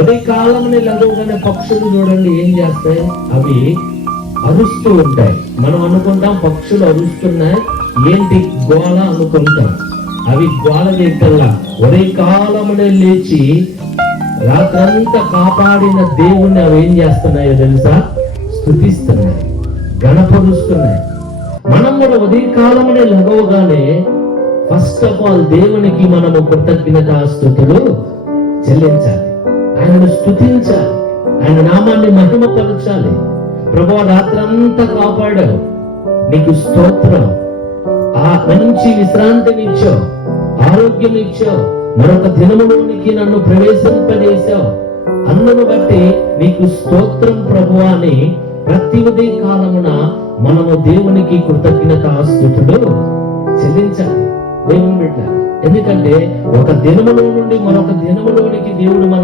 ఉదయకాలమని లెగవగానే పక్షులు చూడండి ఏం చేస్తాయి, అవి అరుస్తూ ఉంటాయి. మనం అనుకుంటాం పక్షులు అరుస్తున్నాయి, ఏంటి గోళ అనుకుంటాం. అవి గోళ చేయటల్లా ఉదయకాలమనే లేచి రాత్రంతా కాపాడిన దేవుణ్ణి అవి ఏం చేస్తున్నాయో తెలుసా? స్తుతిస్తున్నాయి, గణపరుస్తున్నాయి. మనం కూడా ఉదయకాలమనే లెగవగానే ఫస్ట్ ఆఫ్ ఆల్ దేవునికి మనము కృతజ్ఞతాస్తుతులు చెల్లించాలి, ఆయనను స్తుతించాలి, ఆయన నామాన్ని మహిమపరచాలి. ప్రభువా రాత్రంతా కాపాడావు, నీకు స్తోత్రం. ఆ మంచి విశ్రాంతిని ఇచ్చావు, ఆరోగ్యం ఇచ్చావు, మరొక దినములోనికి నన్ను ప్రవేశింపజేశావు, అందును బట్టి నీకు స్తోత్రం ప్రభువా అని ప్రతి ఉదయ కాలమున మనము దేవునికి కృతజ్ఞతాస్తుతులు చెల్లించాలి దేవుని బిడ్డ. ఎందుకంటే ఒక దినములో నుండి మరొక దినములోనికి దేవుడు మన